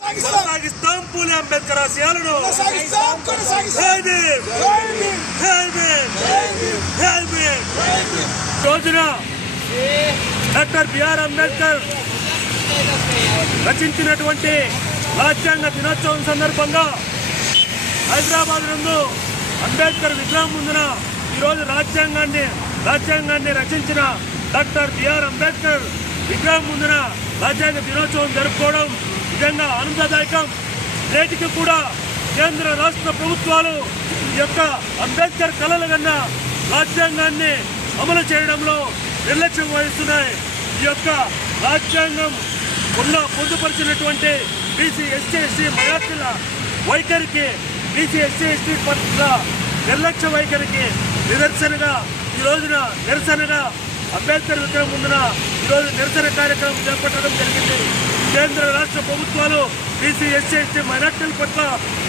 కొనసాగిస్తాం. పూలే అంబేద్కర్ ఆశయాలను! రోజున డాక్టర్ బిఆర్ అంబేద్కర్ రచించినటువంటి రాజ్యాంగ దినోత్సవం సందర్భంగా హైదరాబాద్ నందు అంబేద్కర్ విగ్రహం ముందున ఈరోజు రాజ్యాంగాన్ని రాజ్యాంగాన్ని రచించిన డాక్టర్ బిఆర్ అంబేద్కర్ విగ్రహం ముందున రాజ్యాంగ దినోత్సవం జరుపుకోవడం నిజంగా ఆనందదాయకం. నేటికి కూడా కేంద్ర రాష్ట్ర ప్రభుత్వాలు ఈ యొక్క అంబేద్కర్ కళల కన్నా రాజ్యాంగాన్ని అమలు చేయడంలో నిర్లక్ష్యం వహిస్తున్నాయి. ఈ యొక్క రాజ్యాంగం ఉన్న పొందుపరిచినటువంటి బీసీ ఎస్సీ ఎస్టీ మైనార్టీల వైఖరికి బీసీ ఎస్సీ ఎస్టీ పట్ల నిర్లక్ష్య వైఖరికి నిదర్శనగా ఈ రోజున నిరసనగా అంబేద్కర్ విగ్రహం ముందున ఈరోజు నిరసన కార్యక్రమం చేపట్టడం జరిగింది. కేంద్ర రాష్ట్ర ప్రభుత్వాలు బీసీ ఎస్సీ ఎస్టీ మైనార్టీల పట్ల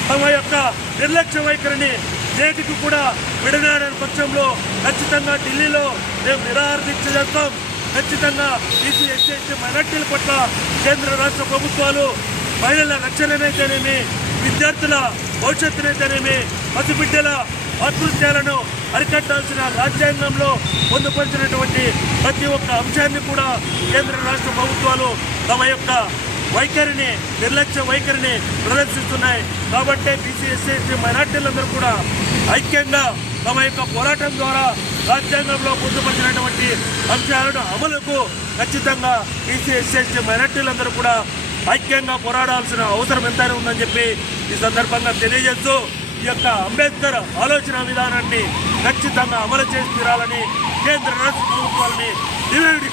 తమ యొక్క నిర్లక్ష్య వైఖరిని నేటికి కూడా విడనాడని పక్షంలో ఖచ్చితంగా ఢిల్లీలో మేము నిరాహార దీక్ష చేస్తాం. ఖచ్చితంగా బీసీ ఎస్సీ ఎస్టీ మైనార్టీల పట్ల కేంద్ర రాష్ట్ర ప్రభుత్వాలు మహిళల రక్షణనైతేనేమి విద్యార్థుల భవిష్యత్తునైతేనేమి పసిబిడ్డల ఆత్మహత్యలను అరికట్టాల్సిన రాజ్యాంగంలో పొందుపరిచినటువంటి ప్రతి ఒక్క అంశాన్ని కూడా కేంద్ర రాష్ట్ర ప్రభుత్వాలు తమ యొక్క వైఖరిని నిర్లక్ష్య వైఖరిని ప్రదర్శిస్తున్నాయి. కాబట్టి బీసీ ఎస్సీ ఎస్టీ మైనార్టీలందరూ కూడా ఐక్యంగా తమ యొక్క పోరాటం ద్వారా రాజ్యాంగంలో పొందుపరిచినటువంటి అంశాలను అమలుకు ఖచ్చితంగా బీసీ ఎస్సీ ఎస్టీ మైనార్టీలందరూ కూడా ఐక్యంగా పోరాడాల్సిన అవసరం ఎంతైనా ఉందని చెప్పి ఈ సందర్భంగా తెలియజేస్తూ ఈ యొక్క అంబేద్కర్ ఆలోచన విధానాన్ని ఖచ్చితంగా అమలు చేసి తీరాలని కేంద్ర రాష్ట్ర ప్రభుత్వాలని డిమాండ్